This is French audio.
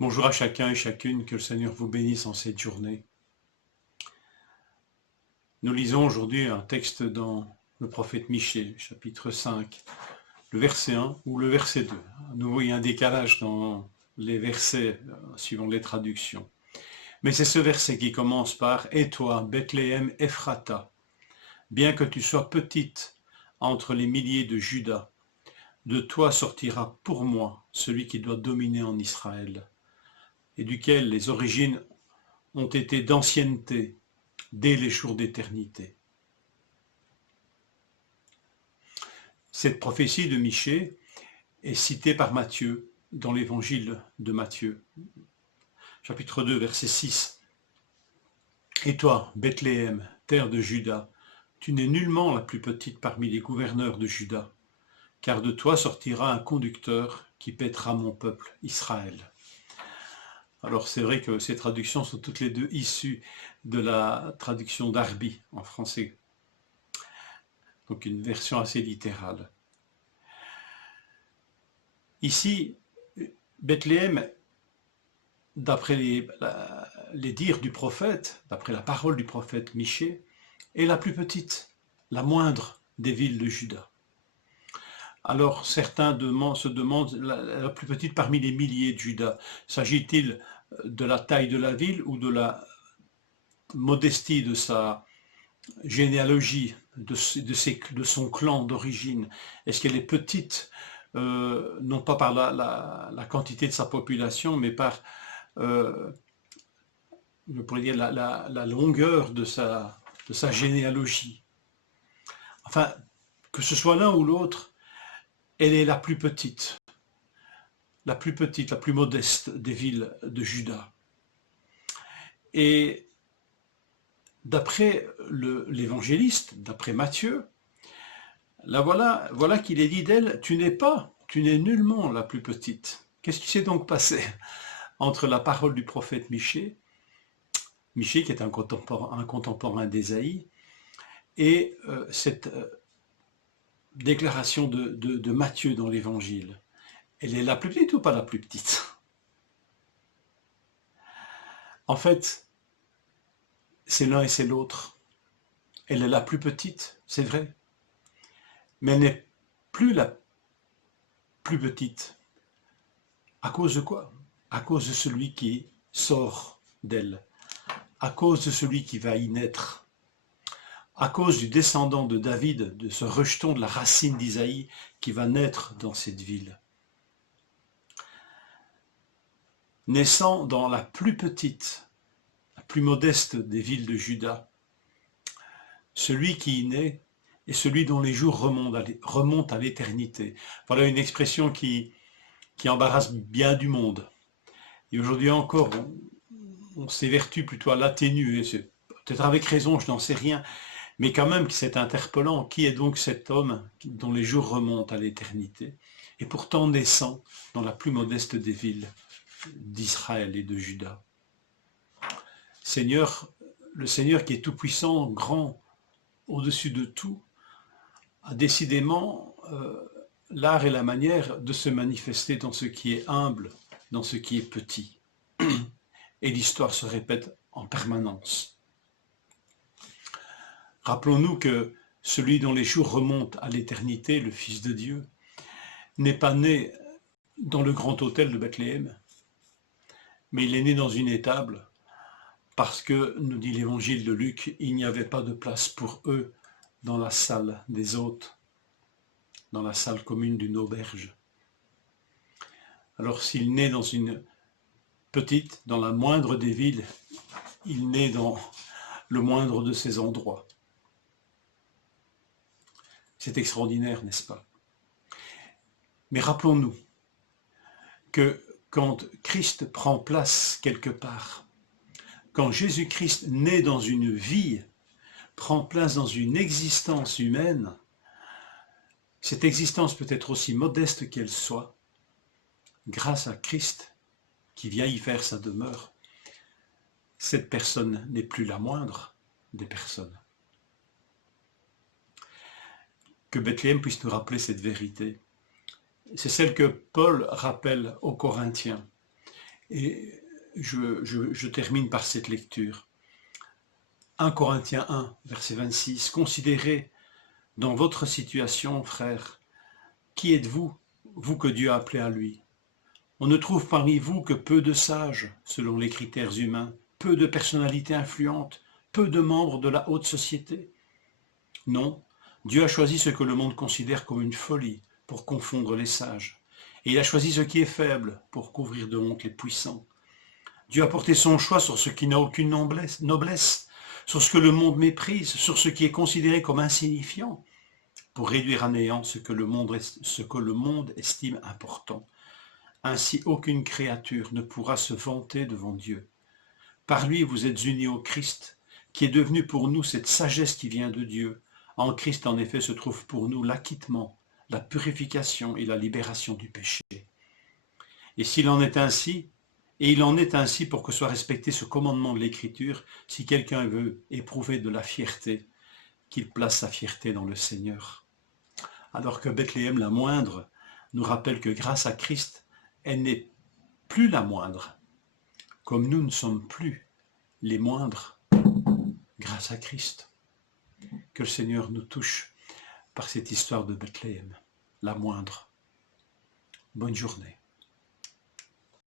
Bonjour à chacun et chacune, que le Seigneur vous bénisse en cette journée. Nous lisons aujourd'hui un texte dans le prophète Michée, chapitre 5, le verset 1 ou le verset 2. À nouveau, il y a un décalage dans les versets suivant les traductions. Mais c'est ce verset qui commence par « Et toi, Bethléem Ephrata, bien que tu sois petite entre les milliers de Juda, de toi sortira pour moi celui qui doit dominer en Israël, et duquel les origines ont été d'ancienneté dès les jours d'éternité. » Cette prophétie de Michée est citée par Matthieu dans l'évangile de Matthieu, chapitre 2, verset 6. « Et toi, Bethléem, terre de Juda, tu n'es nullement la plus petite parmi les gouverneurs de Juda, car de toi sortira un conducteur qui paîtra mon peuple, Israël. » Alors c'est vrai que ces traductions sont toutes les deux issues de la traduction d'Arby en français, donc une version assez littérale. Ici, Bethléem, d'après les dires du prophète, d'après la parole du prophète Michée, est la plus petite, la moindre des villes de Juda. Alors certains se demandent, la plus petite parmi les milliers de Juda, s'agit-il de la taille de la ville ou de la modestie de sa généalogie, de son clan d'origine? Est-ce qu'elle est petite, non pas par la quantité de sa population, mais par, je pourrais dire, la longueur de sa généalogie? Enfin, que ce soit l'un ou l'autre, elle est la plus petite, la plus modeste des villes de Juda. Et d'après l'évangéliste, d'après Matthieu, voilà qu'il est dit d'elle, tu n'es nullement la plus petite. Qu'est-ce qui s'est donc passé entre la parole du prophète Michée qui est un contemporain d'Ésaïe, et cette déclaration de Matthieu dans l'évangile? Elle est la plus petite ou pas la plus petite? En fait, c'est l'un et c'est l'autre. Elle est la plus petite, c'est vrai, mais elle n'est plus la plus petite. À cause de quoi? À cause de celui qui sort d'elle, à cause de celui qui va y naître, à cause du descendant de David, de ce rejeton de la racine d'Isaïe qui va naître dans cette ville. Naissant dans la plus petite, la plus modeste des villes de Juda, celui qui y naît est celui dont les jours remontent à l'éternité. Voilà une expression qui embarrasse bien du monde. Et aujourd'hui encore, on s'évertue plutôt à l'atténuer. C'est peut-être avec raison, je n'en sais rien, mais quand même c'est interpellant. Qui est donc cet homme dont les jours remontent à l'éternité, et pourtant naissant dans la plus modeste des villes d'Israël et de Juda? Le Seigneur qui est tout-puissant, grand, au-dessus de tout, a décidément l'art et la manière de se manifester dans ce qui est humble, dans ce qui est petit. Et l'histoire se répète en permanence. Rappelons-nous que celui dont les jours remontent à l'éternité, le Fils de Dieu, n'est pas né dans le grand hôtel de Bethléem, mais il est né dans une étable, parce que, nous dit l'évangile de Luc, il n'y avait pas de place pour eux dans la salle des hôtes, dans la salle commune d'une auberge. Alors s'il naît dans une petite, dans la moindre des villes, il naît dans le moindre de ces endroits. C'est extraordinaire, n'est-ce pas? Mais rappelons-nous que quand Christ prend place quelque part, quand Jésus-Christ naît dans une vie, prend place dans une existence humaine, cette existence peut être aussi modeste qu'elle soit, grâce à Christ qui vient y faire sa demeure, cette personne n'est plus la moindre des personnes. Que Bethléem puisse nous rappeler cette vérité. C'est celle que Paul rappelle aux Corinthiens, Et je termine par cette lecture. 1 Corinthiens 1, verset 26. Considérez dans votre situation, frères, qui êtes-vous, vous que Dieu a appelé à lui? On ne trouve parmi vous que peu de sages, selon les critères humains, peu de personnalités influentes, peu de membres de la haute société. Non, Dieu a choisi ce que le monde considère comme une folie pour confondre les sages. Et il a choisi ce qui est faible pour couvrir de honte les puissants. Dieu a porté son choix sur ce qui n'a aucune noblesse, sur ce que le monde méprise, sur ce qui est considéré comme insignifiant, pour réduire à néant ce que le monde estime important. Ainsi, aucune créature ne pourra se vanter devant Dieu. Par lui, vous êtes unis au Christ, qui est devenu pour nous cette sagesse qui vient de Dieu. En Christ, en effet, se trouve pour nous l'acquittement, la purification et la libération du péché. Et s'il en est ainsi, et il en est ainsi pour que soit respecté ce commandement de l'Écriture, si quelqu'un veut éprouver de la fierté, qu'il place sa fierté dans le Seigneur. Alors que Bethléem, la moindre, nous rappelle que grâce à Christ, elle n'est plus la moindre, comme nous ne sommes plus les moindres grâce à Christ. Que le Seigneur nous touche par cette histoire de Bethléem, la moindre. Bonne journée.